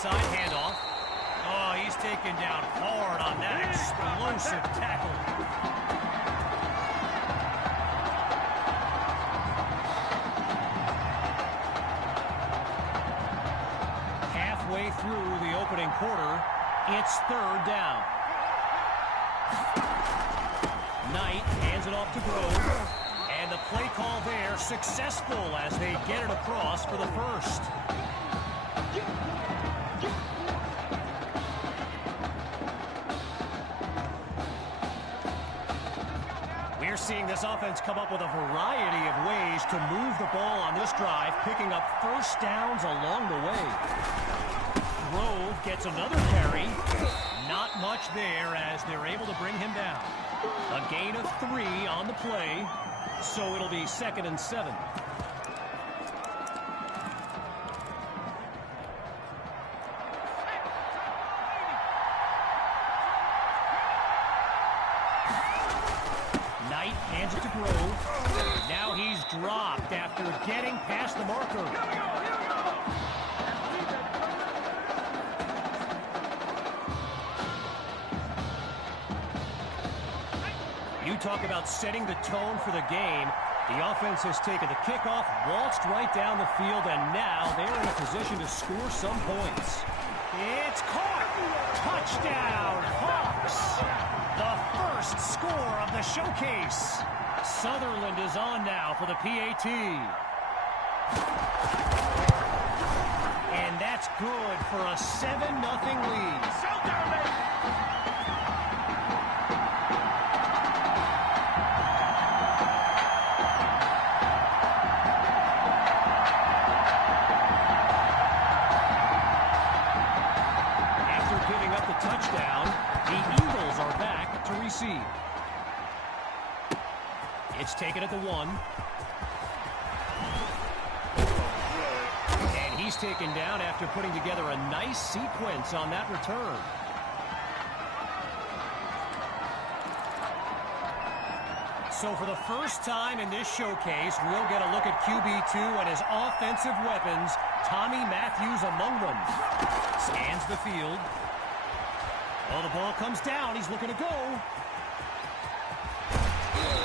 inside handoff. Oh, he's taken down hard on that explosive tackle. Halfway through the opening quarter, it's third down. Knight hands it off to Grove. And the play call there successful as they get it across for the first. We're seeing this offense come up with a variety of ways to move the ball on this drive, picking up first downs along the way. Grove gets another carry. Not much there as they're able to bring him down. A gain of 3 on the play, so it'll be 2nd and 7. Knight hands it to Grove. Now he's dropped after getting past the marker. You talk about setting the tone for the game. The offense has taken the kickoff, waltzed right down the field, and now they're in a position to score some points. It's caught! Touchdown, Hawks! The first score of the showcase. Sutherland is on now for the PAT. And that's good for a 7-0 lead. Touchdown. The Eagles are back to receive. It's taken at the 1. And he's taken down after putting together a nice sequence on that return. So for the first time in this showcase, we'll get a look at QB2 and his offensive weapons. Tommy Matthews among them. Scans the field. Oh, the ball comes down. He's looking to go.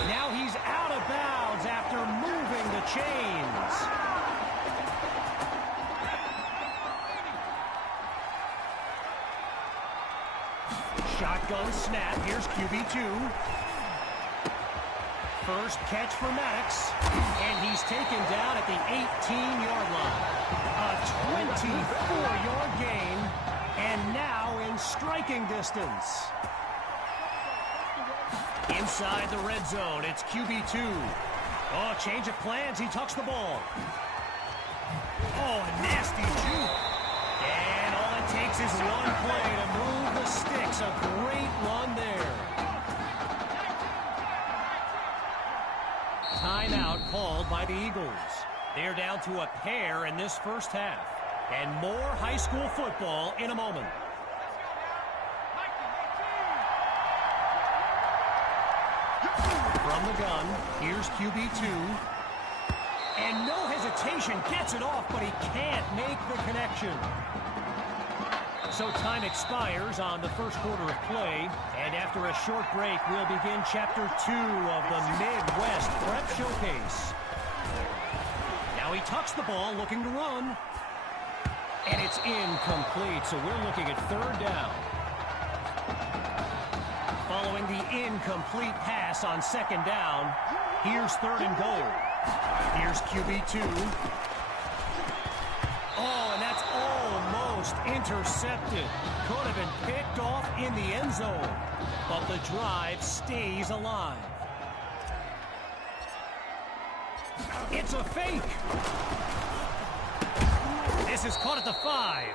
Now he's out of bounds after moving the chains. Shotgun snap. Here's QB2. First catch for Maddox. And he's taken down at the 18-yard line. A 24-yard gain. And now in striking distance. Inside the red zone, it's QB2. Oh, change of plans. He tucks the ball. Oh, a nasty juke. And all it takes is one play to move the sticks. A great run there. Timeout called by the Eagles. They're down to a pair in this first half. And more high school football in a moment. From the gun, here's QB2. And no hesitation, gets it off, but he can't make the connection. So time expires on the first quarter of play. And after a short break, we'll begin Chapter 2 of the Midwest Prep Showcase. Now he tucks the ball, looking to run. And it's incomplete, so we're looking at third down. Following the incomplete pass on second down, here's third and goal. Here's QB2. Oh, and that's almost intercepted. Could have been picked off in the end zone, but the drive stays alive. It's a fake. This is caught at the 5.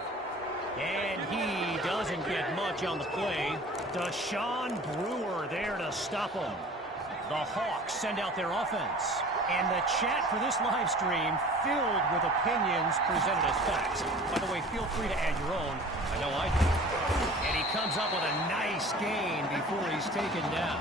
And he doesn't get much on the play. Deshaun Brewer there to stop him. The Hawks send out their offense. And the chat for this live stream filled with opinions presented as facts. By the way, feel free to add your own. I know I do. And he comes up with a nice gain before he's taken down.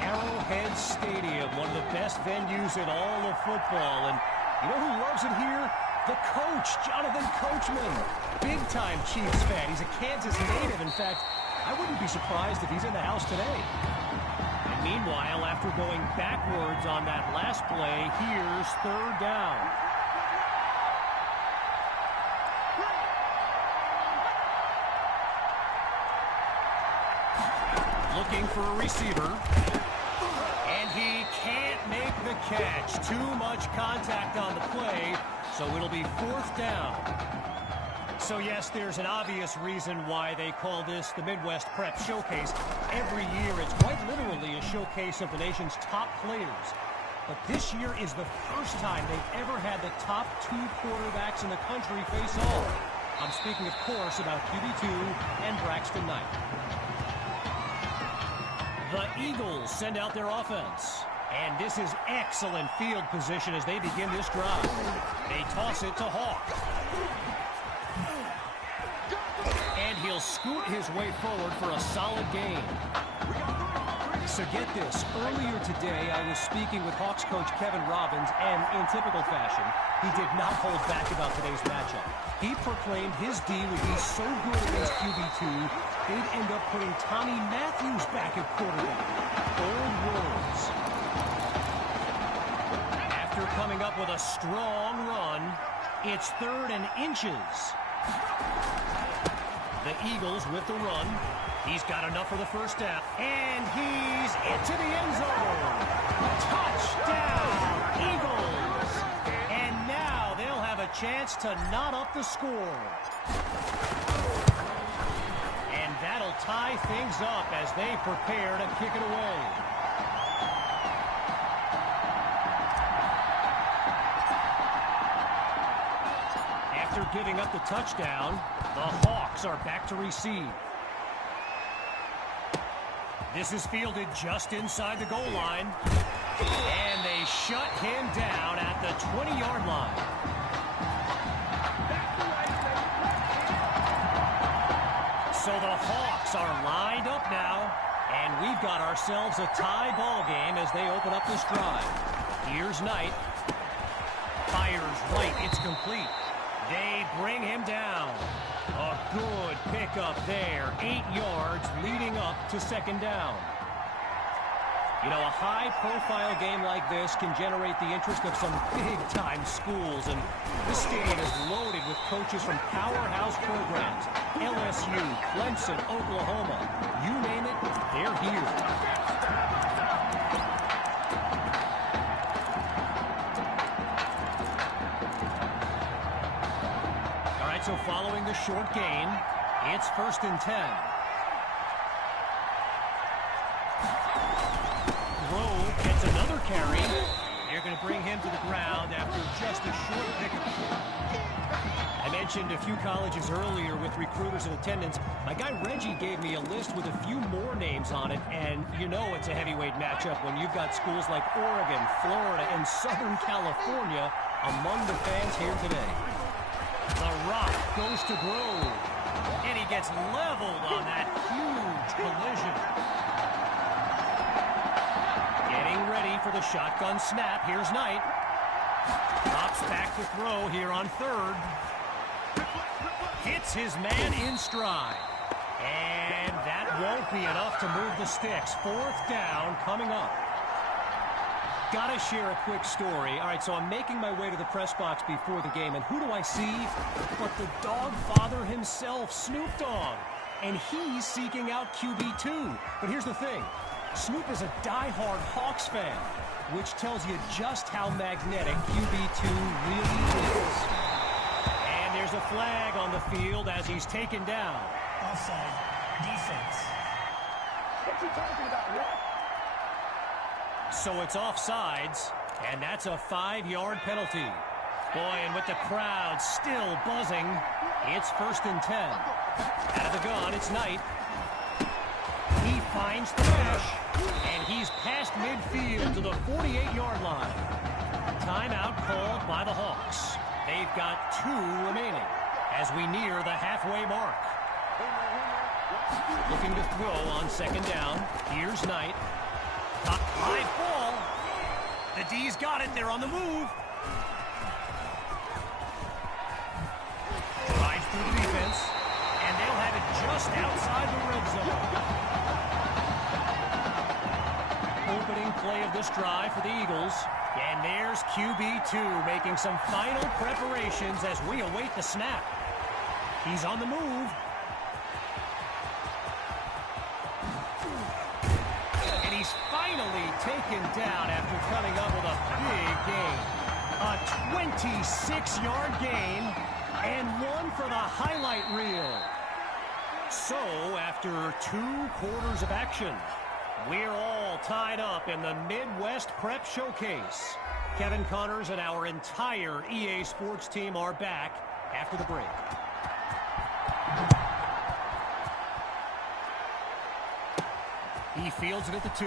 Arrowhead Stadium, one of the best venues in all of football. And you know who loves it here? The coach, Jonathan Coachman. Big-time Chiefs fan. He's a Kansas native. In fact, I wouldn't be surprised if he's in the house today. And meanwhile, after going backwards on that last play, here's third down. Looking for a receiver. And he can't make the catch. Too much contact on the play, so it'll be fourth down. So yes, there's an obvious reason why they call this the Midwest Prep Showcase. Every year, it's quite literally a showcase of the nation's top players. But this year is the first time they've ever had the top two quarterbacks in the country face off. I'm speaking, of course, about QB2 and Braxton Knight. The Eagles send out their offense. And this is excellent field position as they begin this drive. They toss it to Hawk. And he'll scoot his way forward for a solid gain. So get this, earlier today I was speaking with Hawks coach Kevin Robbins, and in typical fashion, he did not hold back about today's matchup. He proclaimed his D would be so good against QB2, they'd end up putting Tommy Matthews back at quarterback. Bold words. After coming up with a strong run, it's 3rd and inches. The Eagles with the run. He's got enough for the first down. And he's into the end zone. Touchdown, Eagles. And now they'll have a chance to knot up the score. And that'll tie things up as they prepare to kick it away. After giving up the touchdown, the Hawks are back to receive. This is fielded just inside the goal line. And they shut him down at the 20-yard line. So the Hawks are lined up now. And we've got ourselves a tie ball game as they open up this drive. Here's Knight. Fires right. It's complete. They bring him down. A good pickup there. 8 yards leading up to second down. You know, a high-profile game like this can generate the interest of some big-time schools. And this stadium is loaded with coaches from powerhouse programs. LSU, Clemson, Oklahoma. You name it, they're here. So following the short gain, it's 1st and 10. Rowe gets another carry. They're going to bring him to the ground after just a short pickup. I mentioned a few colleges earlier with recruiters in attendance. My guy Reggie gave me a list with a few more names on it, and you know it's a heavyweight matchup when you've got schools like Oregon, Florida, and Southern California among the fans here today. The rock goes to Grove, and he gets leveled on that huge collision. Getting ready for the shotgun snap. Here's Knight. Drops back to throw here on 3rd. Hits his man in stride. And that won't be enough to move the sticks. 4th down coming up. Gotta share a quick story. All right, so I'm making my way to the press box before the game, and who do I see but the dog father himself, Snoop Dogg. And he's seeking out QB2. But here's the thing. Snoop is a diehard Hawks fan, which tells you just how magnetic QB2 really is. And there's a flag on the field as he's taken down. Offside. Defense. What you talking about, what? So it's offsides, and that's a 5-yard penalty. Boy, and with the crowd still buzzing, it's 1st and 10. Out of the gun, it's Knight. He finds the mesh, and he's past midfield to the 48-yard line. Timeout called by the Hawks. They've got 2 remaining as we near the halfway mark. Looking to throw on 2nd down. Here's Knight. High ball. The D's got it. They're on the move. just outside the red zone. Opening play of this drive for the Eagles. And there's QB2 making some final preparations as we await the snap. He's on the move. And he's finally taken down after coming up with a big gain. A 26-yard gain and one for the highlight reel. So, after 2 quarters of action, we're all tied up in the Midwest Prep Showcase. Kevin Connors and our entire EA Sports team are back after the break. He fields it at the 2.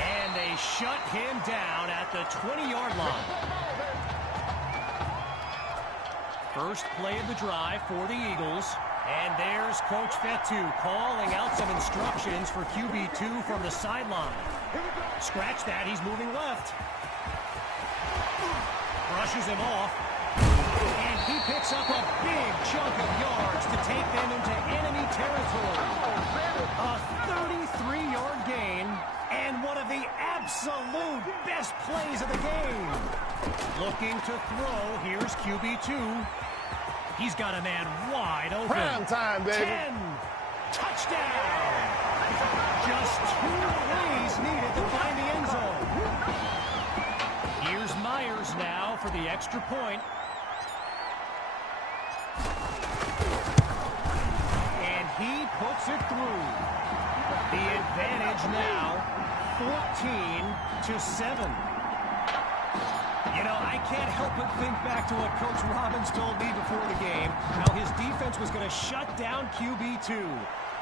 And they shut him down at the 20-yard line. First play of the drive for the Eagles. And there's Coach Fetu calling out some instructions for QB2 from the sideline. Scratch that, he's moving left. Brushes him off. And he picks up a big chunk of yards to take them into enemy territory. A 33-yard gain and one of the absolute best plays of the game. Looking to throw, here's QB2. He's got a man wide open. Prime time, baby. 10. Touchdown. Just 2 plays needed to find the end zone. Here's Myers now for the extra point. And he puts it through. The advantage now 14-7. You know, I can't help but think back to what Coach Robbins told me before the game, how his defense was going to shut down QB2.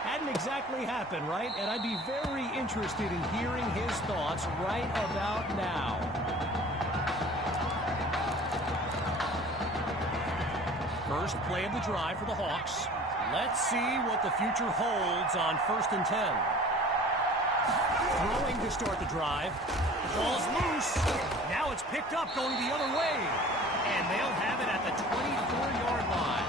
Hadn't exactly happened, right? And I'd be very interested in hearing his thoughts right about now. First play of the drive for the Hawks. Let's see what the future holds on 1st and 10. Throwing to start the drive. Ball's loose. Now it's picked up going the other way. And they'll have it at the 24-yard line.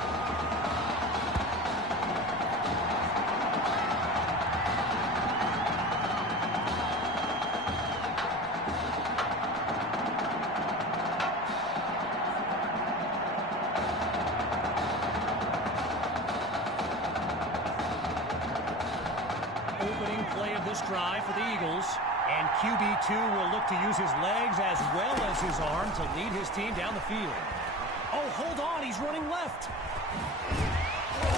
Opening play of this drive for the Eagles. And QB2 will look to use his legs as well as his arm to lead his team down the field. Oh, hold on, he's running left.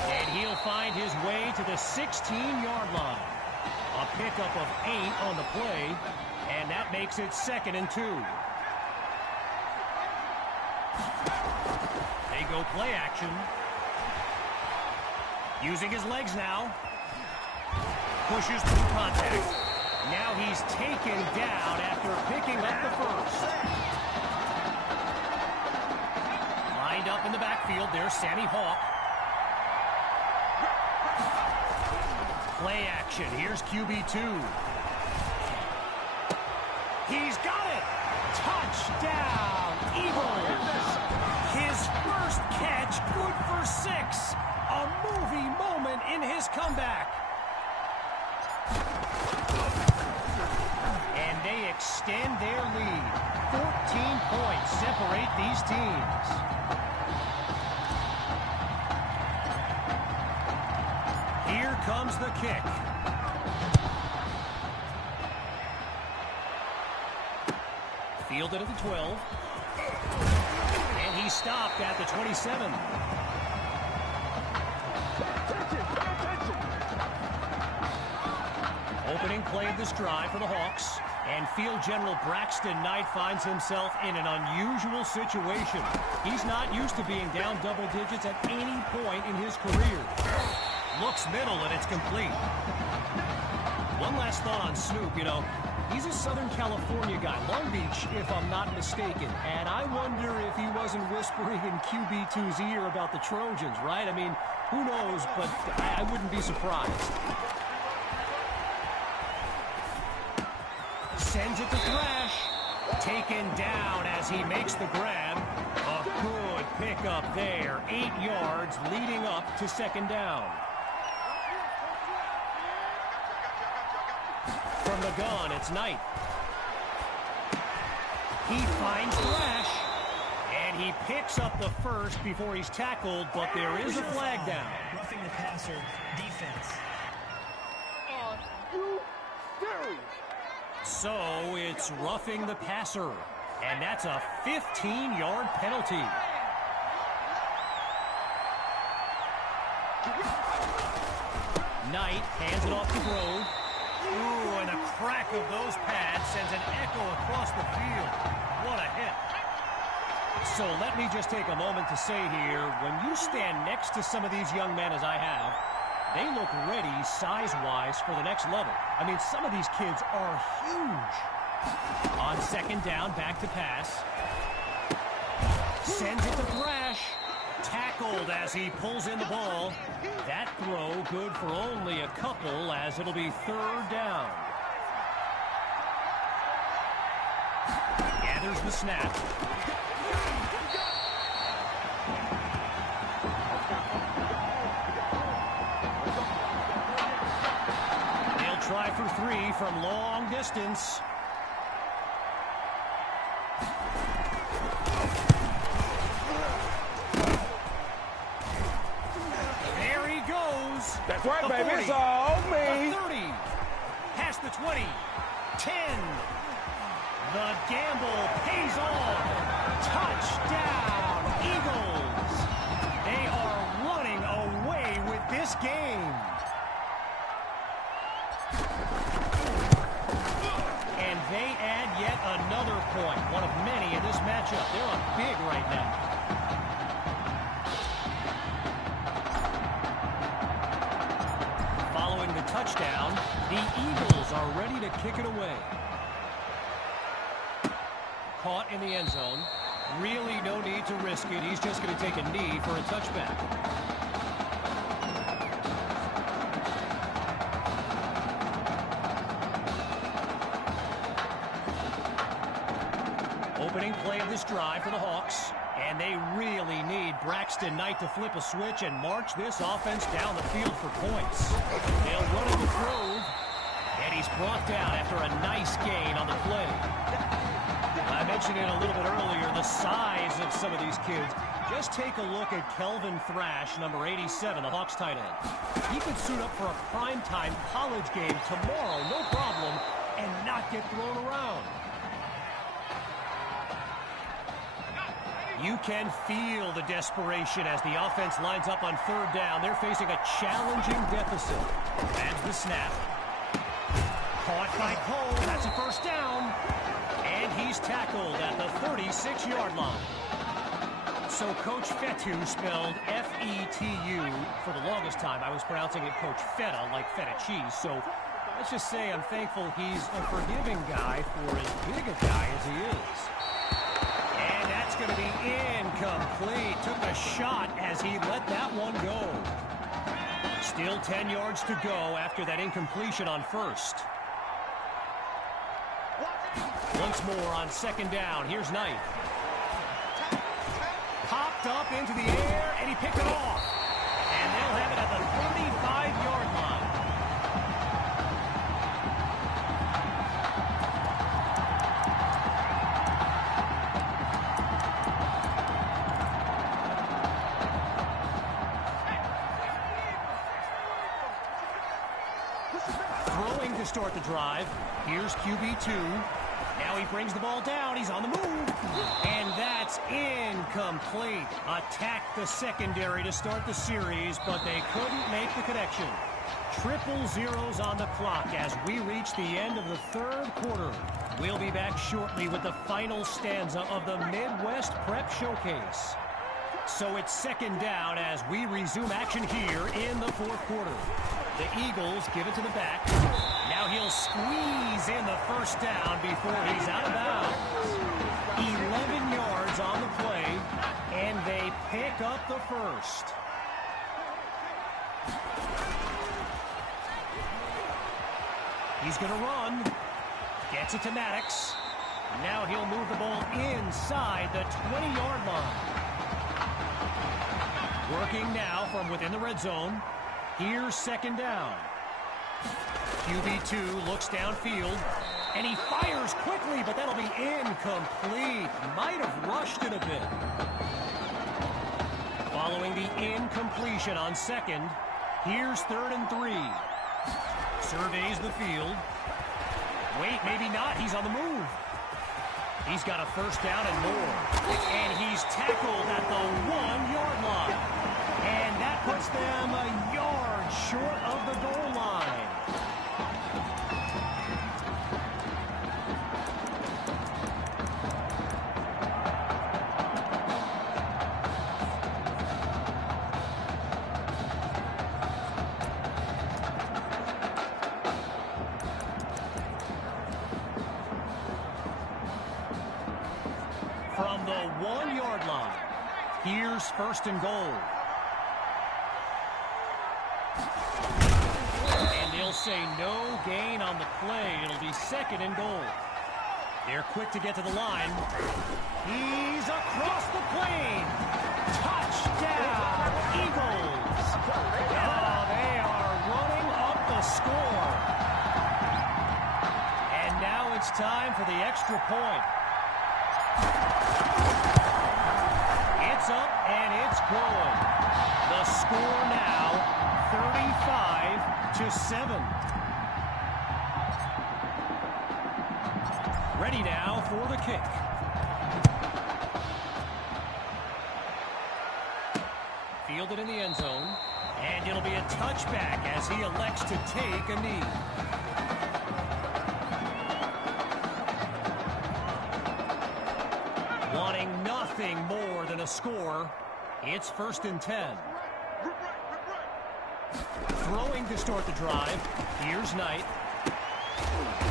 And he'll find his way to the 16-yard line. A pickup of 8 on the play, and that makes it 2nd and 2. They go play action. Using his legs now. Pushes through contact. Now he's taken down after picking up the first. Lined up in the backfield, there's Sammy Hawk. Play action, here's QB2. He's got it! Touchdown, Eagles! His first catch, good for 6. A movie moment in his comeback. And they extend their lead. 14 points separate these teams. Here comes the kick. Fielded at the 12. And he stopped at the 27. Opening play of this drive for the Hawks. And field general Braxton Knight finds himself in an unusual situation. He's not used to being down double digits at any point in his career. Looks middle, and it's complete. One last thought on Snoop. You know, he's a Southern California guy, Long Beach, if I'm not mistaken. And I wonder if he wasn't whispering in QB2's ear about the Trojans, right? I mean, who knows, but I wouldn't be surprised. Sends it to Thrash. Taken down as he makes the grab. A good pick pickup there. 8 yards leading up to second down. From the gun, it's Knight. He finds Thrash. And he picks up the first before he's tackled, but there is a flag down. Roughing the passer, defense. Are you serious? So it's roughing the passer. And that's a 15-yard penalty. Knight hands it off to Grove. Ooh, and a crack of those pads sends an echo across the field. What a hit. So let me just take a moment to say here, when you stand next to some of these young men as I have, they look ready size-wise for the next level. I mean, some of these kids are huge. On second down, back to pass. Sends it to Thrash. Tackled as he pulls in the ball. That throw good for only a couple as it'll be third down. Gathers the snap. They'll try for 3 from long distance. That's right, the baby. 40, It's all me. the 30, past the 20, 10. The gamble pays off. Touchdown, Eagles. They are running away with this game. And they add yet another point, one of many in this matchup. They're up big right now. The touchdown, the Eagles are ready to kick it away. Caught in the end zone. Really no need to risk it. He's just going to take a knee for a touchback. Opening play of this drive for the Hawks. And they really need Braxton Knight to flip a switch and march this offense down the field for points. They'll run it to Grove, and he's brought down after a nice gain on the play. I mentioned it a little bit earlier, the size of some of these kids. Just take a look at Kelvin Thrash, number 87, the Hawks tight end. He could suit up for a primetime college game tomorrow, no problem, and not get thrown around. You can feel the desperation as the offense lines up on third down. They're facing a challenging deficit. That's the snap. Caught by Cole. That's a first down. And he's tackled at the 36-yard line. So Coach Fetu, spelled F-E-T-U, for the longest time I was pronouncing it Coach Feta, like feta cheese. So let's just say I'm thankful he's a forgiving guy for as big a guy as he is. And that's going to be incomplete. Took a shot as he let that one go. Still 10 yards to go after that incompletion on first. Once more on second down. Here's Knight. Popped up into the air, and he picked it off. And they'll have it at the 35-yard line. Throwing to start the drive. Here's QB2. Now he brings the ball down. He's on the move. And that's incomplete. Attacked the secondary to start the series, but they couldn't make the connection. Triple zeros on the clock as we reach the end of the third quarter. We'll be back shortly with the final stanza of the Midwest Prep Showcase. So it's second down as we resume action here in the fourth quarter. The Eagles give it to the back. Now he'll squeeze in the first down before he's out of bounds. 11 yards on the play, and they pick up the first. He's going to run. Gets it to Maddox. Now he'll move the ball inside the 20-yard line. Working now from within the red zone. Here's second down. QB2 looks downfield, and he fires quickly, but that'll be incomplete. Might have rushed it a bit. Following the incompletion on second, here's 3rd and 3. Surveys the field. Wait, maybe not. He's on the move. He's got a first down and more. And he's tackled at the 1-yard line. And that puts them a yard short of the goal line. From the 1-yard line, here's 1st and goal. And they'll say no gain on the play. It'll be 2nd and goal. They're quick to get to the line. He's across the plane. Touchdown, Eagles. Oh, they are running up the score. And now it's time for the extra point. It's up and it's good. The score now 35-7. Ready now for the kick. Fielded in the end zone, and it'll be a touchback as he elects to take a knee. Wanting nothing more than a score, it's 1st and 10. Throwing to start the drive. Here's Knight.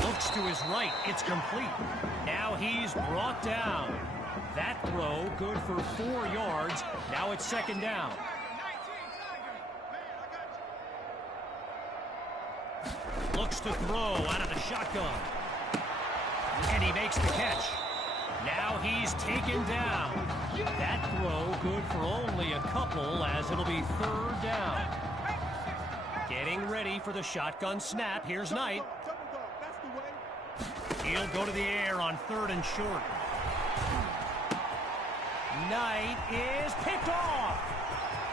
Looks to his right. It's complete. Now he's brought down. That throw good for 4 yards. Now it's 2nd down. Looks to throw out of the shotgun. And he makes the catch. Now he's taken down. That throw good for only a couple as it'll be 3rd down. Getting ready for the shotgun snap. Here's Knight. He'll go to the air on 3rd and short. Knight is picked off.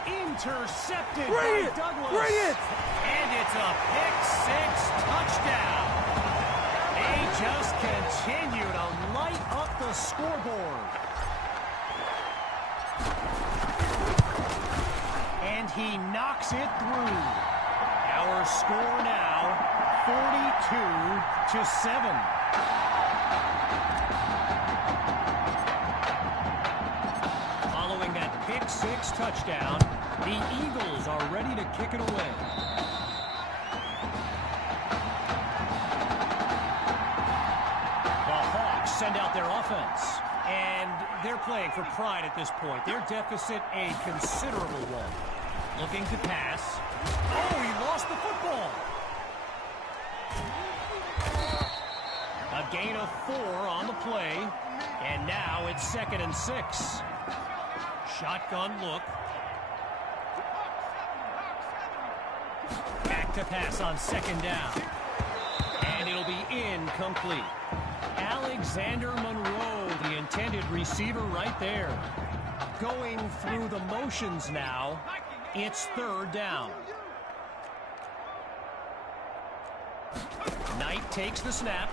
Intercepted by Douglas. Bring it! And it's a pick-6 touchdown. They just continue to light up the scoreboard. And he knocks it through. Our score now 42-7. Following that pick-6 touchdown, the Eagles are ready to kick it away. The Hawks send out their offense, and they're playing for pride at this point. Their deficit a considerable one. Looking to pass. Oh, he lost the football. A gain of 4 on the play, and now it's 2nd and 6. Shotgun look. Back to pass on 2nd down. And it'll be incomplete. Alexander Monroe, the intended receiver right there. Going through the motions now. It's 3rd down. Knight takes the snap.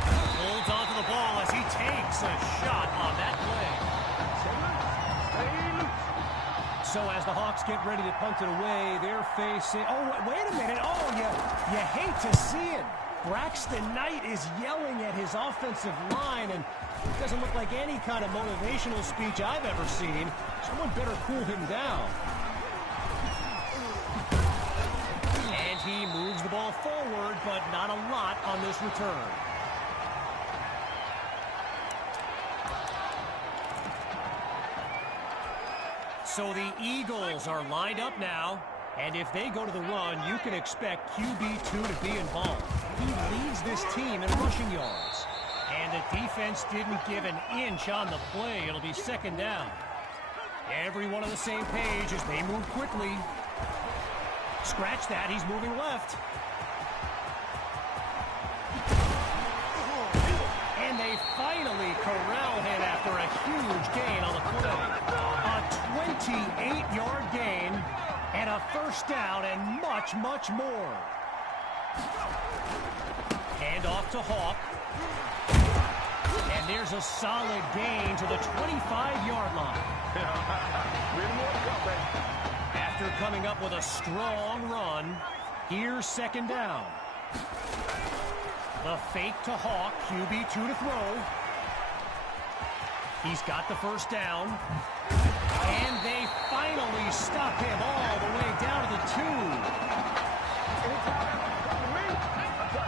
Holds onto the ball as he takes a shot on that play. So as the Hawks get ready to punt it away, they're facing... Oh, wait a minute. Oh, you hate to see it. Braxton Knight is yelling at his offensive line, and it doesn't look like any kind of motivational speech I've ever seen. Someone better cool him down. And he moves the ball forward, but not a lot on this return. So the Eagles are lined up now, and if they go to the run, you can expect QB2 to be involved. He leads this team in rushing yards. And the defense didn't give an inch on the play. It'll be 2nd down. Everyone on the same page as they move quickly. Scratch that, he's moving left. And they finally corral him after a huge gain on the play. A 28-yard gain and a first down and much, much more. Hand off to Hawk. And there's a solid gain to the 25-yard line. After coming up with a strong run, here's second down. The fake to Hawk, QB2 to throw. He's got the first down. And they finally stop him all the way down to the 2.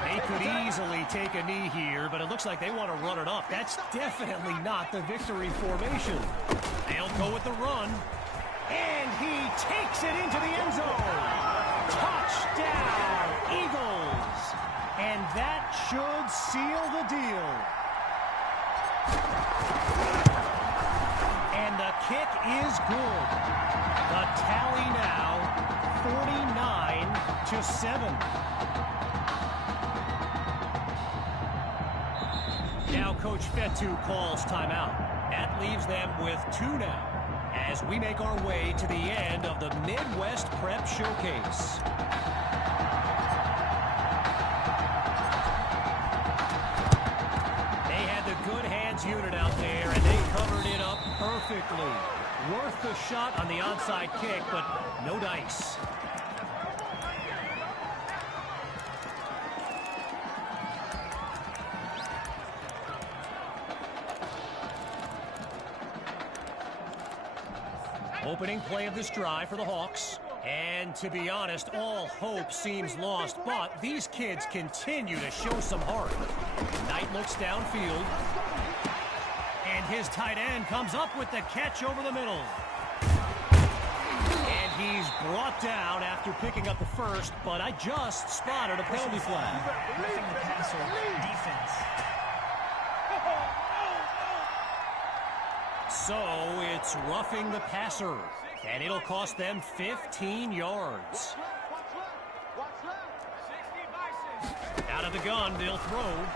They could easily take a knee here, but it looks like they want to run it up. That's definitely not the victory formation. They'll go with the run. And he takes it into the end zone. Touchdown, Eagles. And that should seal the deal. And the kick is good. The tally now, 49-7. Now Coach Fetu calls timeout. That leaves them with 2 now as we make our way to the end of the Midwest Prep Showcase. They had the good hands unit out there, and they covered it up perfectly. Worth the shot on the onside kick, but no dice. Opening play of this drive for the Hawks. And to be honest, all hope seems lost, but these kids continue to show some heart. Knight looks downfield. And his tight end comes up with the catch over the middle. And he's brought down after picking up the first, but I just spotted a penalty flag. Roughing the passer defense. So it's roughing the passer, and it'll cost them 15 yards. Out of the gun, they'll throw.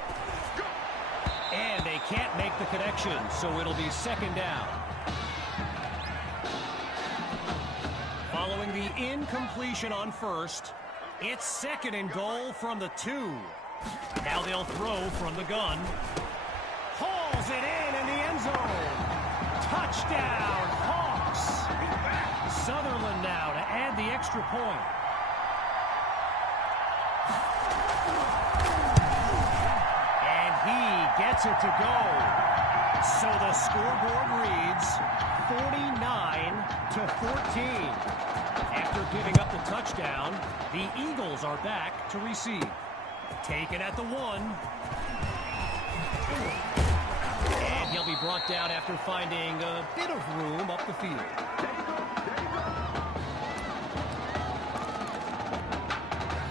And they can't make the connection, so it'll be second down. Following the incompletion on first, it's second and goal from the 2. Now they'll throw from the gun. Hauls it in the end zone. Touchdown, Hawks. Sutherland now to add the extra point. And he gets it to go. So the scoreboard reads 49-14. After giving up the touchdown, the Eagles are back to receive. Taken at the 1. And he'll be brought down after finding a bit of room up the field.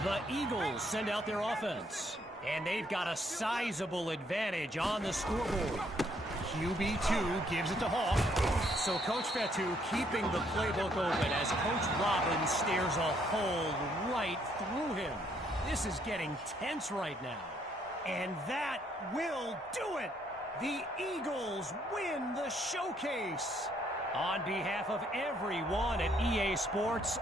The Eagles send out their offense. And they've got a sizable advantage on the scoreboard. QB2 gives it to Hawk. So Coach Fetu keeping the playbook open as Coach Robbins stares a hole right through him. This is getting tense right now. And that will do it. The Eagles win the showcase. On behalf of everyone at EA Sports,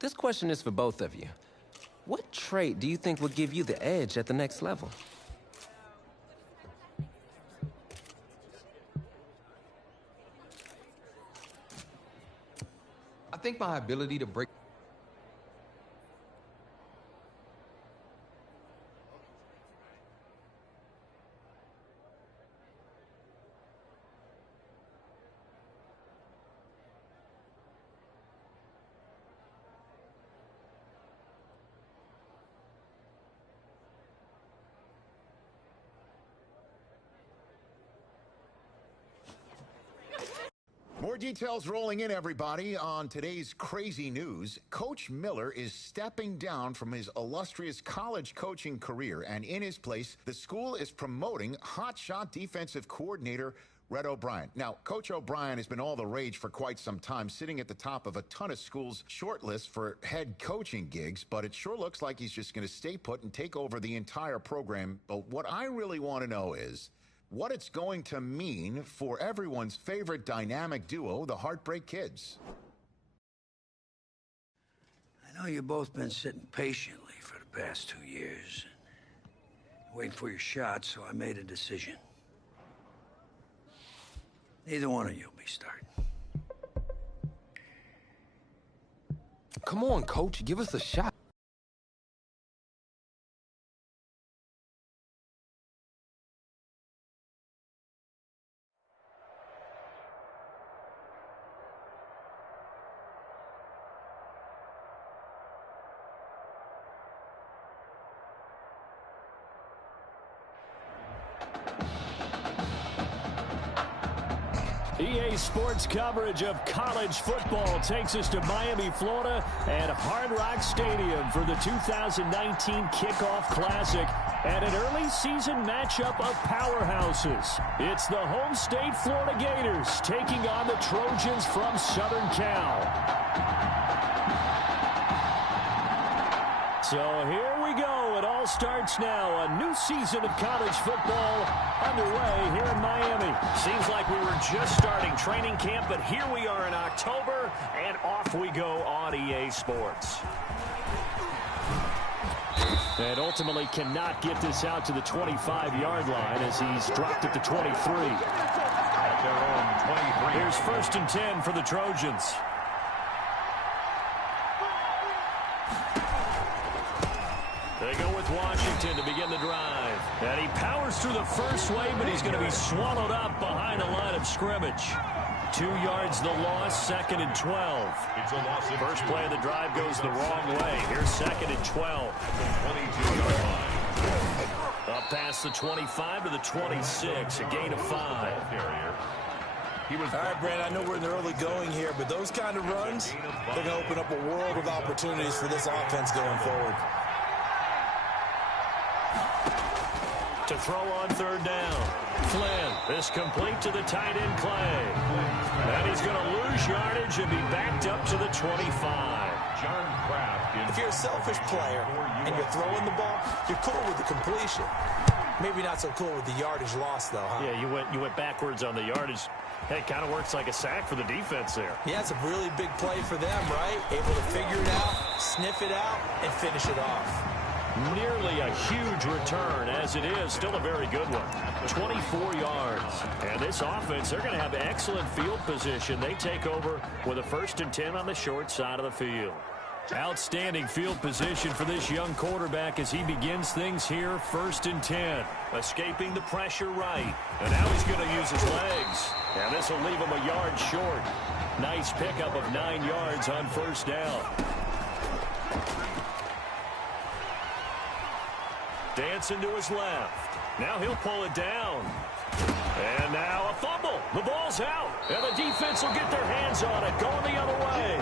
This question is for both of you. What trait do you think will give you the edge at the next level? I think my ability to break. More details rolling in, everybody, on today's crazy news. Coach Miller is stepping down from his illustrious college coaching career, and in his place, the school is promoting hotshot defensive coordinator Red O'Brien. Now, Coach O'Brien has been all the rage for quite some time, sitting at the top of a ton of schools' shortlist for head coaching gigs, but it sure looks like he's just going to stay put and take over the entire program. But what I really want to know is what it's going to mean for everyone's favorite dynamic duo, the Heartbreak Kids. I know you've both been sitting patiently for the past 2 years, waiting for your shot, so I made a decision. Neither one of you will be starting. Come on, Coach. Give us a shot. EA Sports coverage of college football takes us to Miami, Florida, and Hard Rock Stadium for the 2019 Kickoff Classic and an early season matchup of powerhouses. It's the home state Florida Gators taking on the Trojans from Southern Cal. So here we go. It all starts now. A new season of college football underway here in Miami. Seems like we were just starting training camp, but here we are in October, and off we go on EA Sports. And ultimately cannot get this out to the 25-yard line as he's dropped at the 23. At their own 23. Here's 1st and 10 for the Trojans. They go with Washington to begin the drive. And he powers through the first wave, but he's going to be swallowed up behind the line of scrimmage. 2 yards the loss, 2nd and 12. First play of the drive goes the wrong way. Here's 2nd and 12. Up past the 25 to the 26, a gain of 5. All right, Brand, I know we're in the early going here, but those kind of runs, they're going to open up a world of opportunities for this offense going forward. To throw on 3rd down. Flynn, this complete to the tight end Clay. And he's going to lose yardage and be backed up to the 25. If you're a selfish player and you're throwing the ball, you're cool with the completion. Maybe not so cool with the yardage loss, though, huh? Yeah, you went backwards on the yardage. Hey, it kind of works like a sack for the defense there. Yeah, it's a really big play for them, right? Able to figure it out, sniff it out, and finish it off. Nearly a huge return, as it is still a very good one. 24 yards. And this offense, they're going to have excellent field position. They take over with a 1st and 10 on the short side of the field. Outstanding field position for this young quarterback as he begins things here, 1st and 10. Escaping the pressure right. And now he's going to use his legs. And this will leave him a yard short. Nice pickup of 9 yards on 1st down. Dancing to his left. Now he'll pull it down. And now a fumble. The ball's out. And the defense will get their hands on it. Going the other way.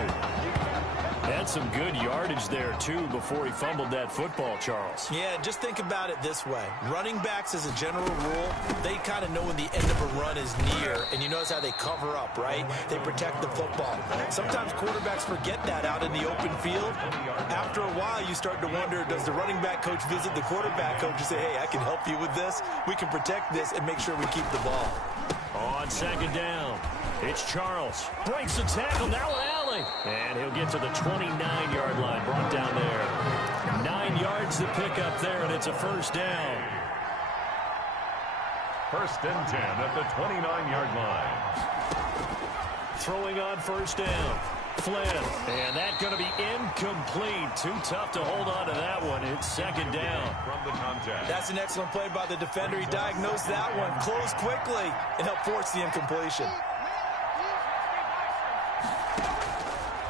Had some good yardage there, too, before he fumbled that football, Charles. Yeah, just think about it this way. Running backs, as a general rule, they kind of know when the end of a run is near, and you notice how they cover up, right? They protect the football. Sometimes quarterbacks forget that out in the open field. After a while, you start to wonder, does the running back coach visit the quarterback coach and say, hey, I can help you with this? We can protect this and make sure we keep the ball. On 2nd down, it's Charles. Breaks the tackle, now an alley. And he'll get to the 29-yard line, brought down there. 9 yards to pick up there, and it's a 1st down. 1st and 10 at the 29-yard line. Throwing on 1st down. Flynn, and that's going to be incomplete. Too tough to hold on to that one. It's 2nd down. From the contact. That's an excellent play by the defender. He diagnosed that one, closed quickly, and helped force the incompletion.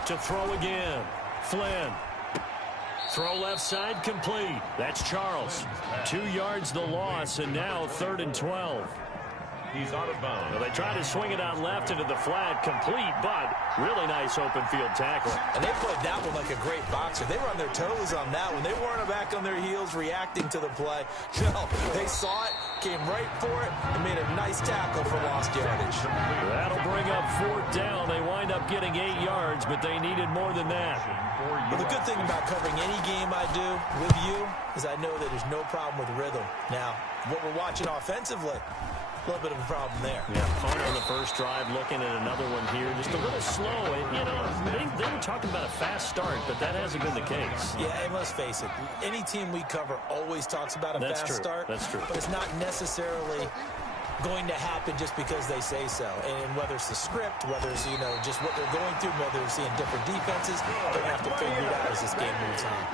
To throw again. Flynn. Throw left side complete. That's Charles. 2 yards the loss, and now 3rd and 12. He's out of bounds. Well, they tried to swing it out left into the flat, complete, but really nice open field tackle. And they played that one like a great boxer. They were on their toes on that one. They weren't back on their heels reacting to the play. No, they saw it, came right for it, and made a nice tackle for lost yardage. That'll bring up 4th down. They wind up getting 8 yards, but they needed more than that. Well, the good thing about covering any game I do with you is I know that there's no problem with rhythm. Now, what we're watching offensively, a little bit of a problem there. Yeah, punt on the first drive, looking at another one here. Just a little slow. You know, they were talking about a fast start, but that hasn't been the case. Yeah, and let's face it, any team we cover always talks about a fast start. That's true. But it's not necessarily going to happen just because they say so. And whether it's the script, whether it's, you know, just what they're going through, whether they're seeing different defenses, they're going to have to figure it out as this game moves on.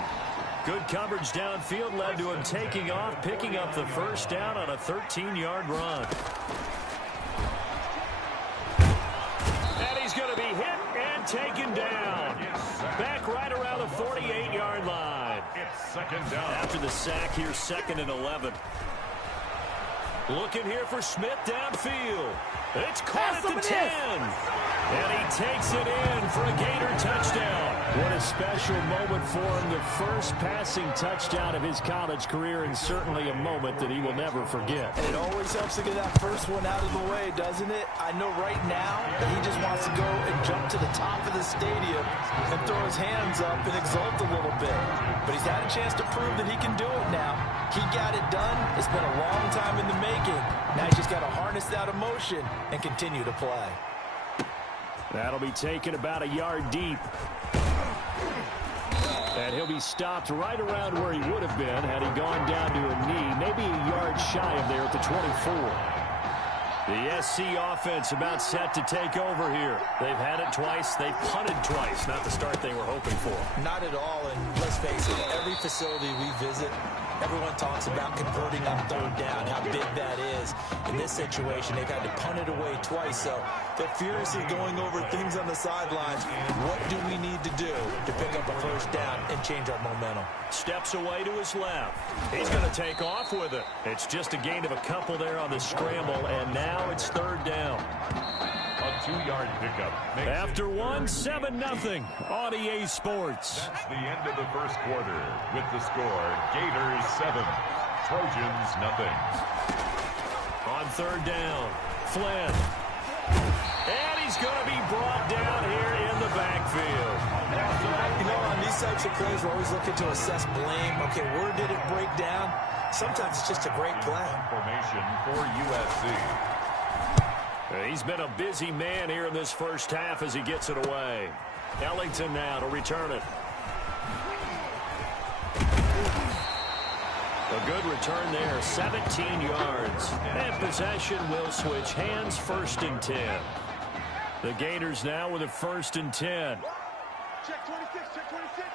Good coverage downfield led to him taking off, picking up the first down on a 13-yard run. And he's going to be hit and taken down. Back right around the 48-yard line. It's 2nd down. After the sack here, 2nd and 11. Looking here for Smith downfield. It's caught at the 10. And he takes it in for a Gator touchdown. What a special moment for him. The first passing touchdown of his college career, and certainly a moment that he will never forget. And it always helps to get that first one out of the way, doesn't it? I know right now that he just wants to go and jump to the top of the stadium and throw his hands up and exult a little bit. But he's had a chance to prove that he can do it now. He got it done. It's been a long time in the making. Now he's just got to harness that emotion and continue to play. That'll be taken about a yard deep. And he'll be stopped right around where he would have been had he gone down to a knee, maybe a yard shy of there at the 24. The SC offense about set to take over here. They've had it twice. They've punted twice. Not the start they were hoping for. Not at all, and let's face it, every facility we visit, everyone talks about converting on 3rd down, how big that is. In this situation, they've had to punt it away twice, so they're furiously going over things on the sidelines. What do we need to do to pick up a first down and change our momentum? Steps away to his left. He's going to take off with it. It's just a gain of a couple there on the scramble, and now it's 3rd down. A 2-yard pickup. After 7-0 on EA Sports. That's the end of the first quarter. With the score, Gators 7, Trojans 0. On 3rd down, Flynn. And he's going to be brought down here in the backfield. You know, on these types of plays, we're always looking to assess blame. Okay, where did it break down? Sometimes it's just a great play. Formation for USC. He's been a busy man here in this first half as he gets it away. Ellington now to return it. A good return there, 17 yards. And possession will switch hands, 1st and 10. The Gators now with a 1st and 10. Check 26, check 26.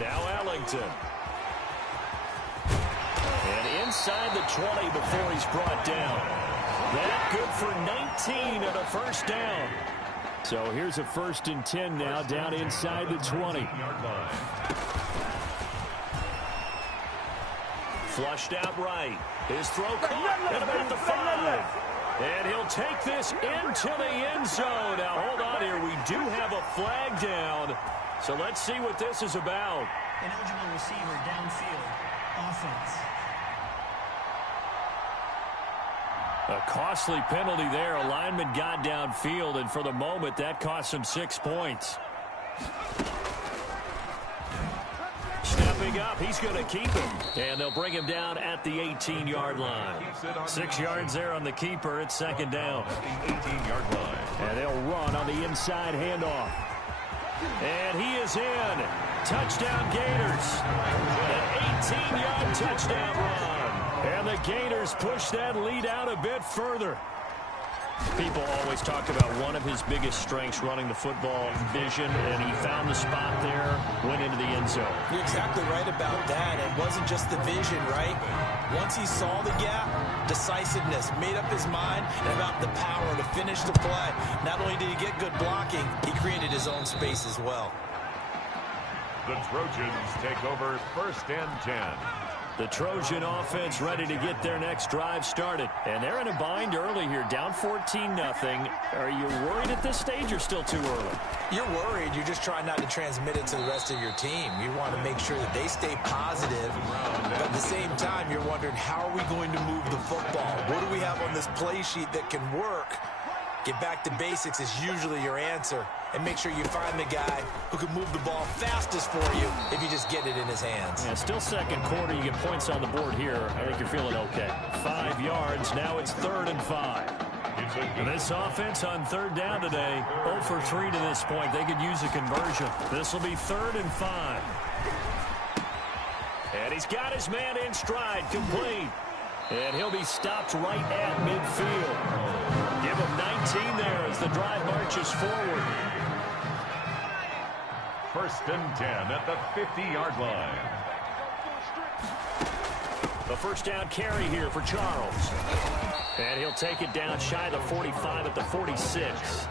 Now Ellington. And inside the 20 before he's brought down. That good for 19 and a first down. So here's a 1st and 10 now down inside the 20. Flushed out right. His throw caught at about the 5. And he'll take this into the end zone. Now, hold on here. We do have a flag down. So let's see what this is about. An eligible receiver downfield. Offense. A costly penalty there. A lineman got downfield, and for the moment, that cost him 6 points. Stepping up, he's going to keep him. And they'll bring him down at the 18-yard line. 6 yards there on the keeper. It's 2nd down. 18-yard line. And they'll run on the inside handoff. And he is in. Touchdown Gators. An 18-yard touchdown run. And the Gators push that lead out a bit further. People always talk about one of his biggest strengths, running the football, vision, and he found the spot there, went into the end zone. You're exactly right about that. It wasn't just the vision, right? Once he saw the gap, decisiveness, made up his mind, and about the power to finish the play. Not only did he get good blocking, he created his own space as well. The Trojans take over 1st and 10. The Trojan offense ready to get their next drive started. And they're in a bind early here, down 14-0. Are you worried at this stage or still too early? You're worried. You're just trying not to transmit it to the rest of your team. You want to make sure that they stay positive. But at the same time, you're wondering, how are we going to move the football? What do we have on this play sheet that can work? Get back to basics is usually your answer. And make sure you find the guy who can move the ball fastest for you if you just get it in his hands. Yeah, still second quarter. You get points on the board here. I think you're feeling okay. 5 yards. Now it's 3rd and 5. And this offense on 3rd down today, 0 for 3 to this point. They could use a conversion. This will be 3rd and 5. And he's got his man in stride, complete. And he'll be stopped right at midfield. Give him 19 there as the drive marches forward. 1st and 10 at the 50-yard line. The first down carry here for Charles. And he'll take it down shy of the 45 at the 46.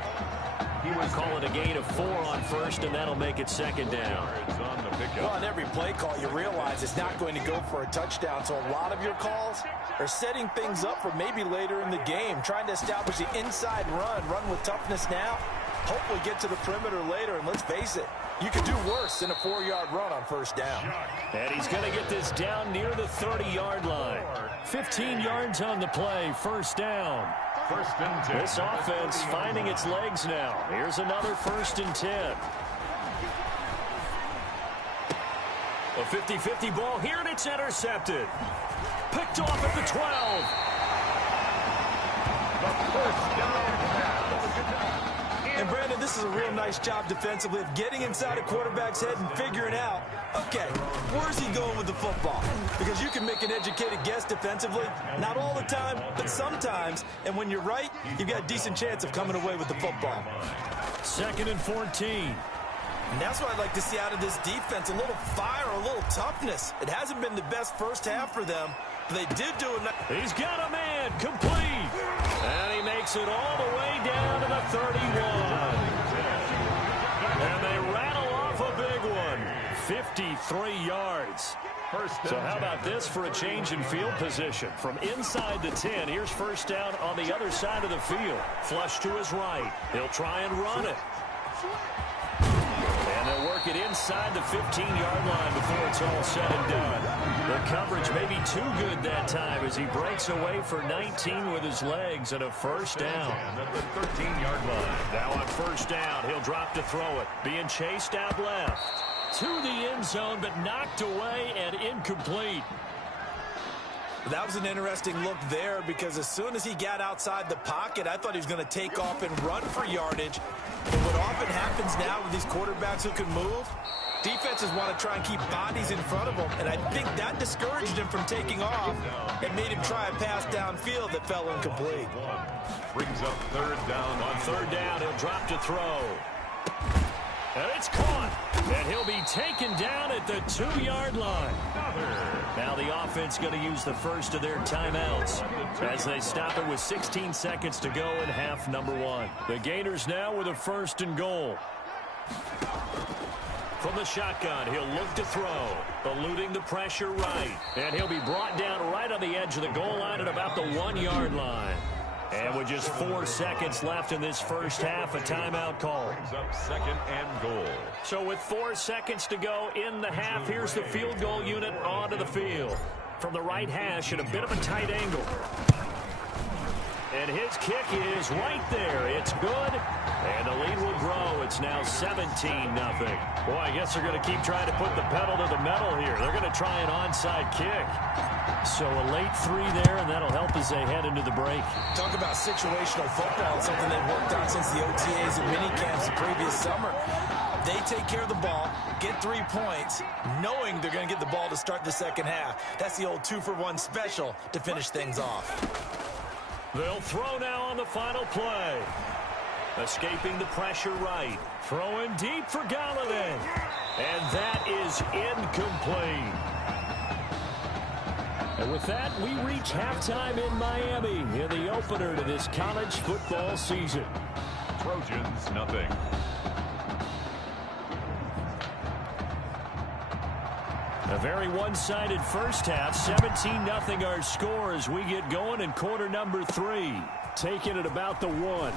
He would call it a gain of 4 on 1st, and that'll make it 2nd down. Well, on every play call, you realize it's not going to go for a touchdown. So a lot of your calls are setting things up for maybe later in the game, trying to establish the inside run with toughness now. Hopefully get to the perimeter later, and let's face it, you could do worse than a 4-yard run on 1st down. And he's going to get this down near the 30-yard line. 15 yards on the play, 1st down. 1st and 10. This offense finding its legs now. Here's another 1st and 10. A 50-50 ball here, and it's intercepted. Picked off at the 12. The 1st down pass. And Brandon, this is a real nice job defensively of getting inside a quarterback's head and figuring out, okay, where's he going with the football? Because you can make an educated guess defensively, not all the time, but sometimes. And when you're right, you've got a decent chance of coming away with the football. 2nd and 14. And that's what I'd like to see out of this defense, a little fire, a little toughness. It hasn't been the best first half for them, but they did do it. He's got a man, complete. And he makes it all the way down to the 31. And they rattle off a big one. 53 yards. So how about this for a change in field position? From inside the 10, here's 1st down on the other side of the field. Flush to his right. He'll try and run it. And they'll work it inside the 15-yard line before it's all said and done. The coverage may be too good that time as he breaks away for 19 with his legs and a 1st down. At the 13-yard line. Now on 1st down, he'll drop to throw it. Being chased out left. To the end zone, but knocked away and incomplete. That was an interesting look there because as soon as he got outside the pocket, I thought he was going to take off and run for yardage. But what often happens now with these quarterbacks who can move, defenses want to try and keep bodies in front of them, and I think that discouraged him from taking off and made him try a pass downfield that fell incomplete. Brings up 3rd down. On 3rd down, he'll drop to throw. And it's caught. And he'll be taken down at the 2-yard line. Now the offense going to use the first of their timeouts as they stop it with 16 seconds to go in half number 1. The Gators now with a 1st and goal. From the shotgun, he'll look to throw, eluding the pressure right. And he'll be brought down right on the edge of the goal line at about the 1-yard line. And with just 4 seconds left in this first half, a timeout call. Brings up 2nd and goal. So with 4 seconds to go in the half, here's the field goal unit onto the field. From the right hash at a bit of a tight angle. And his kick is right there. It's good. And the lead will grow. It's now 17-0. Boy, I guess they're going to keep trying to put the pedal to the metal here. They're going to try an onside kick. So a late 3 there, and that'll help as they head into the break. Talk about situational football, something they've worked on since the OTAs and minicamps the previous summer. They take care of the ball, get 3 points, knowing they're going to get the ball to start the second half. That's the old 2-for-1 special to finish things off. They'll throw now on the final play. Escaping the pressure right. Throwing deep for Galladay. And that is incomplete. And with that, we reach halftime in Miami in the opener to this college football season. Trojans, nothing. A very one-sided first half. 17-0 our score as we get going in quarter number 3. Taking it about the 1.